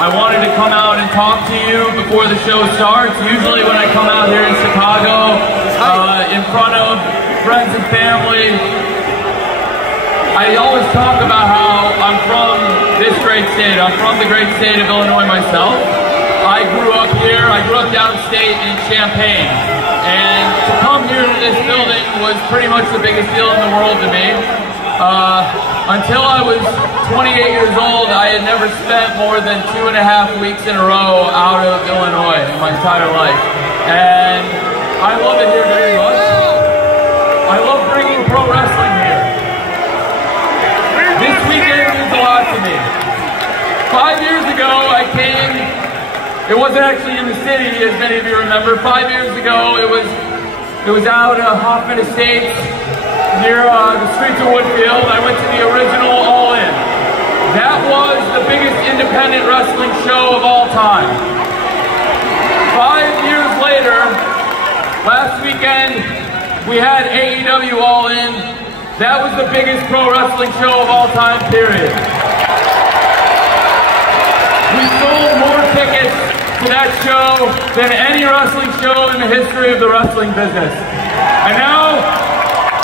I wanted to come out and talk to you before the show starts. Usually when I come out here in Chicago, in front of friends and family, I always talk about how I'm from this great state. I'm from the great state of Illinois myself. I grew up here. I grew up downstate in Champaign. And to come here to this building was pretty much the biggest deal in the world to me. Until I was 28 years old, I had never spent more than 2.5 weeks in a row out of Illinois in my entire life. And I love it here very much. I love bringing pro wrestling here. This weekend means a lot to me. 5 years ago, I came. It wasn't actually in the city, as many of you remember. 5 years ago, it was out at Hoffman Estates near the streets of Woodfield. I went to the original All In. That was the biggest independent wrestling show of all time. 5 years later, last weekend, we had AEW All In. That was the biggest pro wrestling show of all time, period. We sold more tickets to that show than any wrestling show in the history of the wrestling business. And now,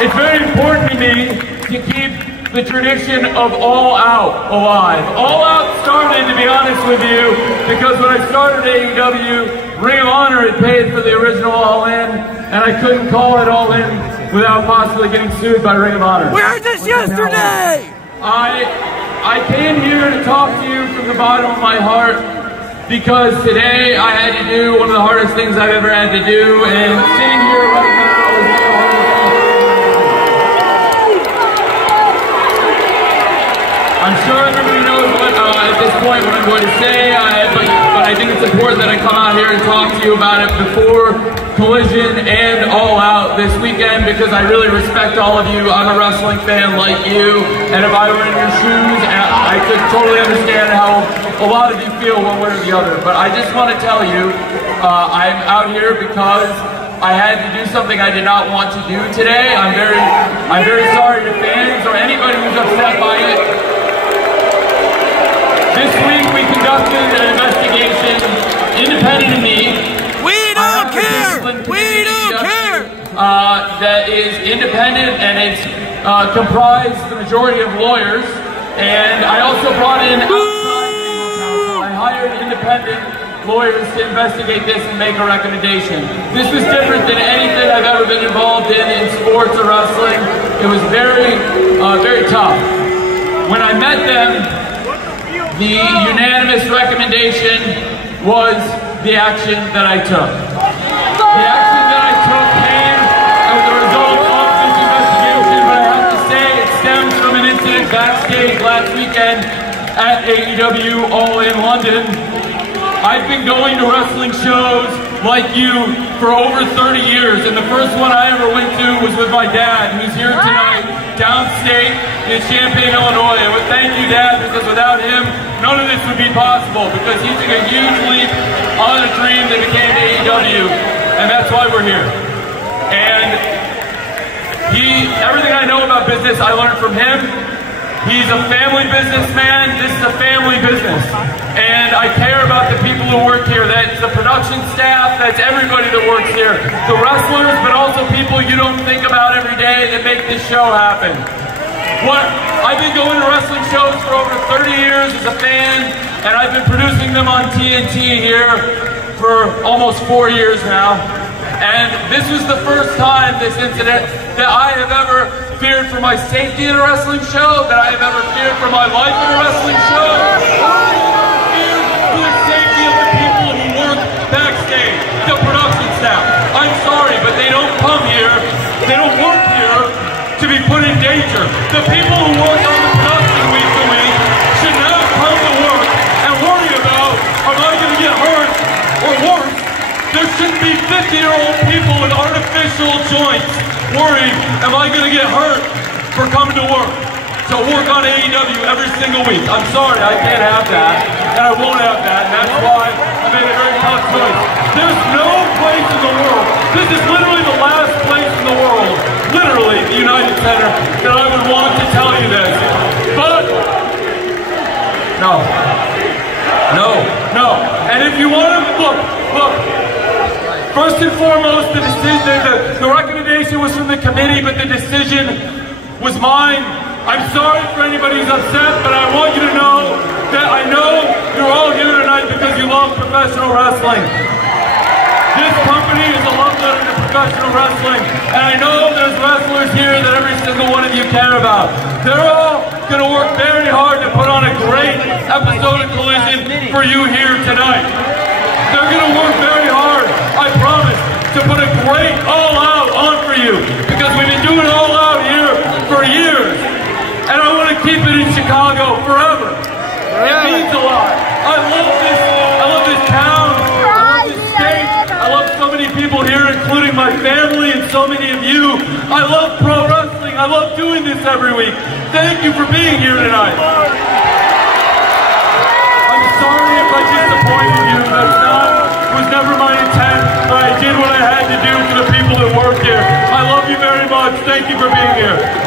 it's very important to me to keep the tradition of All Out alive. All Out started, to be honest with you, because when I started AEW, Ring of Honor had paid for the original All In, and I couldn't call it All In without possibly getting sued by Ring of Honor. We heard this yesterday! I came here to talk to you from the bottom of my heart because today I had to do one of the hardest things I've ever had to do, and sitting here right now is one of the hardest things. I'm sure everybody knows what, at this point what I'm going to say, but I think it's important that I come out here and talk to you about it before Collision and All Out this weekend, because I really respect all of you. I'm a wrestling fan like you, and if I were in your shoes, I could totally understand how a lot of you feel one way or the other. But I just want to tell you, I'm out here because I had to do something I did not want to do today. I'm very sorry to fans or anybody who's upset by it. This week we conducted an investigation independent of me. We don't care! We don't care! That is independent, and it's comprised the majority of lawyers. And I also brought in outside legal counsel. I hired independent lawyers to investigate this and make a recommendation. This was different than anything I've ever been involved in sports or wrestling. It was very, very tough. When I met them, the unanimous recommendation was the action that I took. The action that I took came as a result of this investigation, but I have to say it stems from an incident backstage last weekend at AEW All In London. I've been going to wrestling shows like you for over 30 years, and the first one I ever went to was with my dad, who's here tonight, downstate in Champaign, Illinois. I would thank you, Dad, because without him, none of this would be possible, because he took a huge leap on a dream that became AEW, and that's why we're here. And everything I know about business, I learned from him. He's a family businessman. This is a family business. And I care about the people who work here. That's the production staff, that's everybody that works here. The wrestlers, but also people you don't think about every day that make this show happen. I've been going to wrestling shows for over 30 years as a fan, and I've been producing them on TNT here for almost 4 years now. And this was the first time, this incident, that I have ever feared for my safety in a wrestling show, that I have ever feared for my life in a wrestling show, or feared for the safety of the people who work backstage, the production staff. I'm sorry, but they don't come here, they don't work here to be put in danger. The people who work on the production week to week should not come to work and worry about, am I going to get hurt, or worse, there shouldn't be 50-year-old people with artificial joints worried, am I going to get hurt for coming to work? To work on AEW every single week. I'm sorry, I can't have that, and I won't have that, and that's why I made a very tough choice. There's no place in the world, this is literally the last place in the world, literally the United Center, that I would want to tell you this. But, no. And if you want to, look, first and foremost, the recommendation was from the committee, but the decision was mine. I'm sorry for anybody who's upset, but I want you to know that I know you're all here tonight because you love professional wrestling. This company is a love letter to professional wrestling, and I know there's wrestlers here that every single one of you care about. They're all going to work very hard to put on a great episode of Collision for you here tonight. They're going to work very hard, I promise, to put a great all-out on for you, because we've been doing all-out here for years. And I want to keep it in Chicago forever. It means a lot. I love this town. I love this state. I love so many people here, including my family and so many of you. I love pro wrestling. I love doing this every week. Thank you for being here tonight. I'm sorry if I disappointed you. Was never my intent, but I did what I had to do for the people that work here. I love you very much. Thank you for being here.